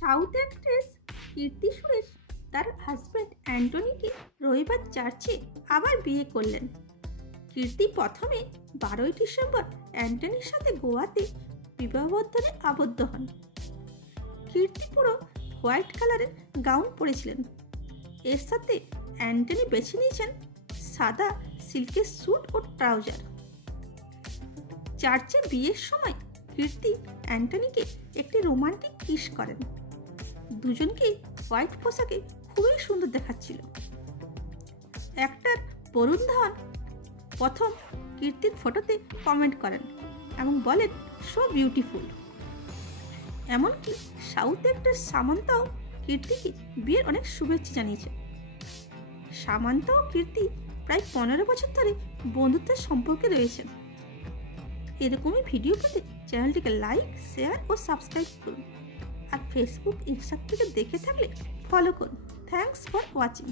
South actress কীর্তি সুরেশ তার হাজব্যান্ড অ্যান্টনিকে রবিবার চার্চে আবার বিয়ে করলেন। কীর্তি প্রথমে 12ই ডিসেম্বর অ্যান্টনির সাথে গোয়াতে বিবাহবন্ধনে আবদ্ধ হন। কীর্তি পুরো হোয়াইট কালারের গাউন পরেছিলেন। এর সাথে অ্যান্টনি বেছে নিয়েছেন সাদা সিল্কের স্যুট ও ট্রাউজার। চার্চে বিয়ের সময় কীর্তি অ্যান্টনিকে একটি রোমান্টিক কিস করেন। দুজনকেই হোয়াইট পোশাকে খুবই সুন্দর দেখাচ্ছিল। অ্যাক্টর বরুণ ধাওয়ান প্রথম কীর্তির ফটোতে কমেন্ট করেন এবং বলেন সো বিউটিফুল। এমনকি সাউথ অ্যাক্টর সামান্তাও কীর্তিকে বিয়ের অনেক শুভেচ্ছা জানিয়েছে। সামান্তা ও কীর্তি প্রায় 15 বছর ধরে বন্ধুত্বের সম্পর্কে রয়েছেন। এরকমই ভিডিও পেতে চ্যানেলটিকে লাইক, শেয়ার ও সাবস্ক্রাইব করুন। আর ফেসবুক, ইনস্টাগ্রাম থেকে দেখে থাকলে ফলো করুন। Thanks for watching.